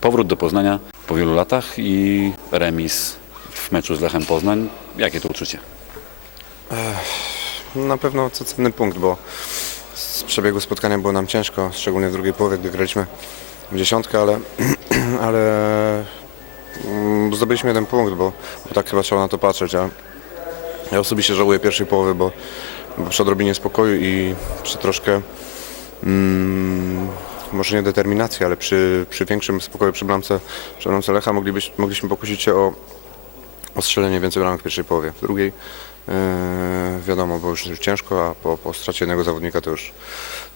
powrót do Poznania po wielu latach i remis w meczu z Lechem Poznań. Jakie to uczucie? Na pewno to cenny punkt, bo z przebiegu spotkania było nam ciężko, szczególnie w drugiej połowie, gdy graliśmy w dziesiątkę, ale, ale mm, zdobyliśmy jeden punkt, bo, bo tak chyba trzeba na to patrzeć. A ja osobiście żałuję pierwszej połowy, bo, bo przy odrobinie spokoju i przy troszkę mm, może nie determinacji, ale przy, przy większym spokoju przy bramce, przy bramce Lecha moglibyś, mogliśmy pokusić się o, o strzelenie więcej bramek w pierwszej połowie. W drugiej Yy, wiadomo, było już ciężko, a po, po stracie jednego zawodnika to już,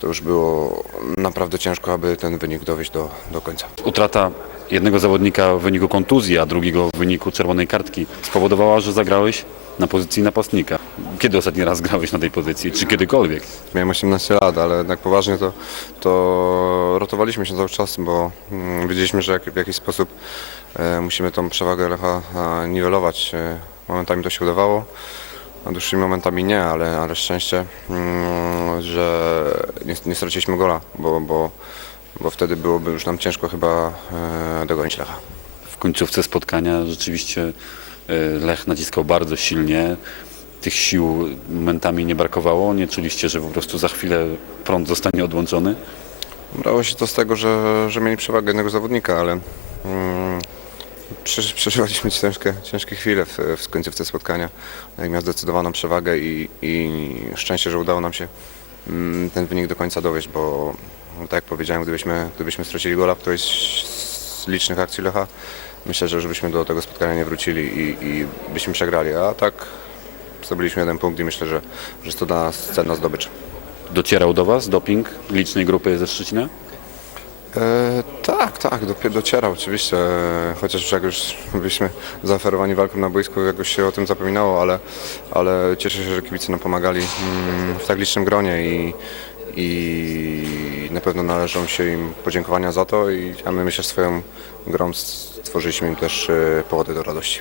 to już było naprawdę ciężko, aby ten wynik dowieść do, do końca. Utrata jednego zawodnika w wyniku kontuzji, a drugiego w wyniku czerwonej kartki spowodowała, że zagrałeś na pozycji napastnika. Kiedy ostatni raz grałeś na tej pozycji? Czy kiedykolwiek? Miałem 18 lat, ale jednak poważnie to, to rotowaliśmy się cały czas, bo mm, wiedzieliśmy, że jak, w jakiś sposób e, musimy tą przewagę Lecha e, niwelować. E, momentami to się udawało, a dłuższymi momentami nie, ale, ale szczęście, mm, że nie, nie straciliśmy gola, bo, bo, bo wtedy byłoby już nam ciężko chyba e, dogonić Lecha. W końcówce spotkania rzeczywiście Lech naciskał bardzo silnie. Tych sił momentami nie brakowało. Nie czuliście, że po prostu za chwilę prąd zostanie odłączony? Brało się to z tego, że, że mieli przewagę jednego zawodnika, ale mm, przeży- przeżywaliśmy ciężkie, ciężkie chwile w, w końcówce spotkania. Miał zdecydowaną przewagę i, i szczęście, że udało nam się mm, ten wynik do końca dowieść, bo no, tak jak powiedziałem, gdybyśmy, gdybyśmy stracili gola w którejś z licznych akcji Lecha, myślę, że już byśmy do tego spotkania nie wrócili i, i byśmy przegrali, a tak zdobyliśmy jeden punkt i myślę, że, że jest to dla nas cenna zdobycz. Docierał do Was doping licznej grupy ze Szczecina? E, tak, tak, do, docierał oczywiście, e, chociaż jak już byliśmy zaoferowani walką na boisku, jakoś się o tym zapominało, ale, ale cieszę się, że kibice nam pomagali mm, w tak licznym gronie i, i na pewno należą się im podziękowania za to, i, a my myślę, że swoją grą stworzyliśmy im też e, powody do radości.